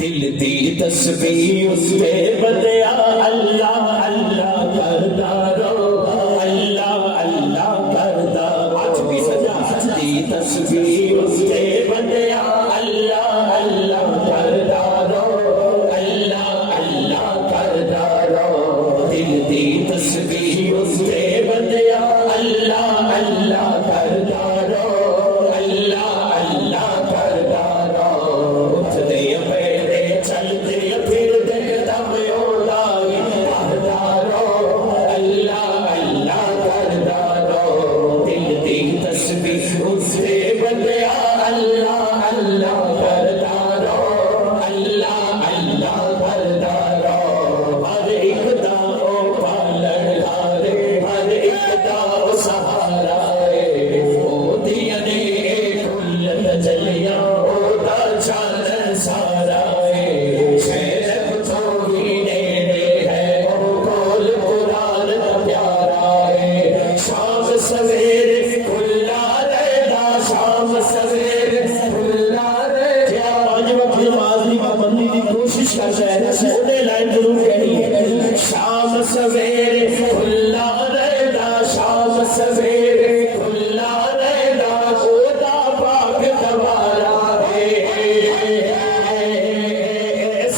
दिल दी तस्बीह उसके बदया अल्लाह अल्लाह करदा रो अल्लाह अल्लाह करदा आज भी सजा दी तस्बीह उसके बदया अल्लाह अल्लाह करदा रो अल्लाह अल्लाह करदा रो दिल दी तस्बीह उसके बदया अल्लाह अल्लाह करदा रो अल्लाह अल्लाह करदा रो उठदे बैठे चलते फिरदे दम ओलाई करदा रो अल्लाह अल्लाह करदा रो दिल दी तस्बीह उसके बदया अल्लाह अल्लाह करदा रो अल्लाह अल्लाह करदा रो हर एक दा ओ पालन हारे हर एक दा ओ सहारा है ओ दिया ने कुल तजलिया ओ दा चांदन सारा है शेर तो ही नेड़े है ओ कोल कुरान दा प्यारा है शाम सवेरे खुला रहदा शाम सवेरे खुला रहदा पांच वक्त नमाज दी पाबंदी दी कोशिश करदा है ओदे लाइन जरूर कहनी है शाम सवेरे खुला रहदा शाम सवेरे खुला रहदा ओदा पाक दवारा है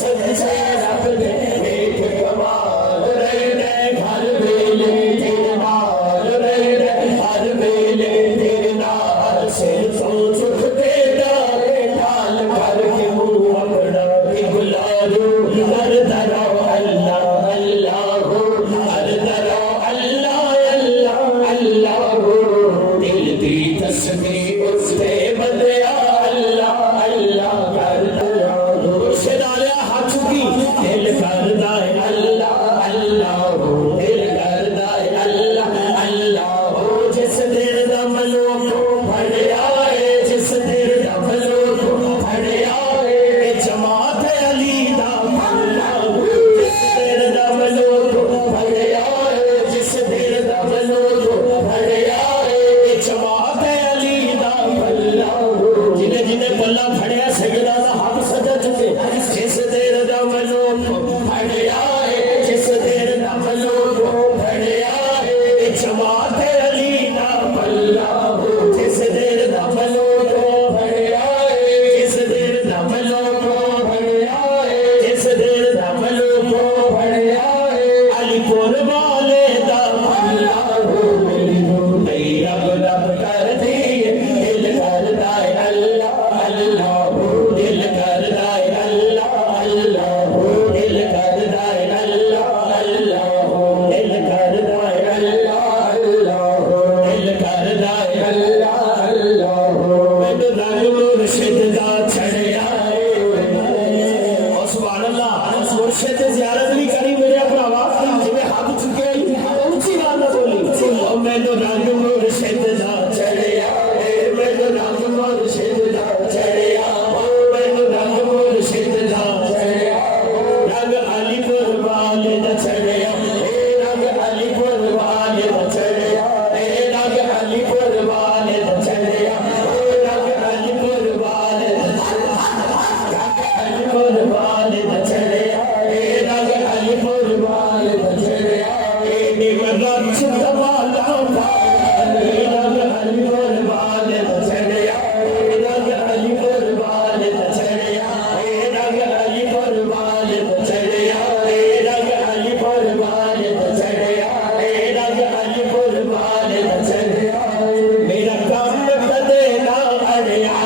सच्चे रब दे एक कमाल रहदे हर वेले तेरे नाल रहदे हर वेले तेरे नाल सिर तो झुकदे डाले ढाल करके मुंह अपना बुलालू हर दरो अल्लाह अल्लाह हर दरो अल्लाह अल्लाह अल्लाह दिल दी तस्बीह उसके बदया अल्लाह अल्लाह करदा उसे डालिया हाथ की दिल करदा है अल्लाह अल्लाह दिल करदा है अल्लाह अल्लाह जिस दिल दा मलोक फड़िया है जिस दिल दा मलोक फड़िया है जमात अली दा अल्लाह जिस दिल दा मलोक फड़िया है जिस दिल दा मलोक फड़िया है जमात अली दा अल्लाह जिन्हें जिन्हें पल्ला फड़िया सजदा दा हाथ सजा चुके जिस दिल दा मलोक फड़िया है जिस दिल दा मलोक फड़िया है जमात अली दा अल्लाह जिस दिल दा मलोक फड़िया है जिस दिल दा मलोक फड़िया है जिस दिल दा मलोक फड़िया है अलीपुर वाले दा अल्लाह नहीं रब रब कर दी दिल करदा है अल्लाह अल्लाह दिल करदा है अल्लाह अल्लाह दिल करदा है अल्लाह अल्लाह दिल करदा है अल्लाह अल्लाह दिल करदा है अल्लाह अल्लाह मैनू रंग मुर्शिद दा छड़िया है ओ सुभान अल्लाह मुर्शिद दी ज़ियारत भी करी मेरे भरावा जिवें हाथ चुके ऊंची गाल ना बोली ओ मैनू रंग मुर्शिद दा छड़िया है मैनू रंग मुर्शिद दा छड़िया ओ मैनू रंग मुर्शिद दा छड़िया रंग अलीपुर वाले दा छड़िया रंग अलीपुर वाले दा छड़िया रंग अलीपुर वाले दा छड़िया रंग अलीपुर वाले दा अलीपुर वाले दा छड़िया रंग अलीपुर वाले दा छड़िया निमरा छदवाला रंग अलीपुर वाले दा छड़िया रंग अलीपुर वाले दा छड़िया रंग अलीपुर वाले दा छड़िया रंग अलीपुर वाले दा छड़िया रंग अलीपुर वाले दा छड़िया मेरा काम कदे ना अड़िया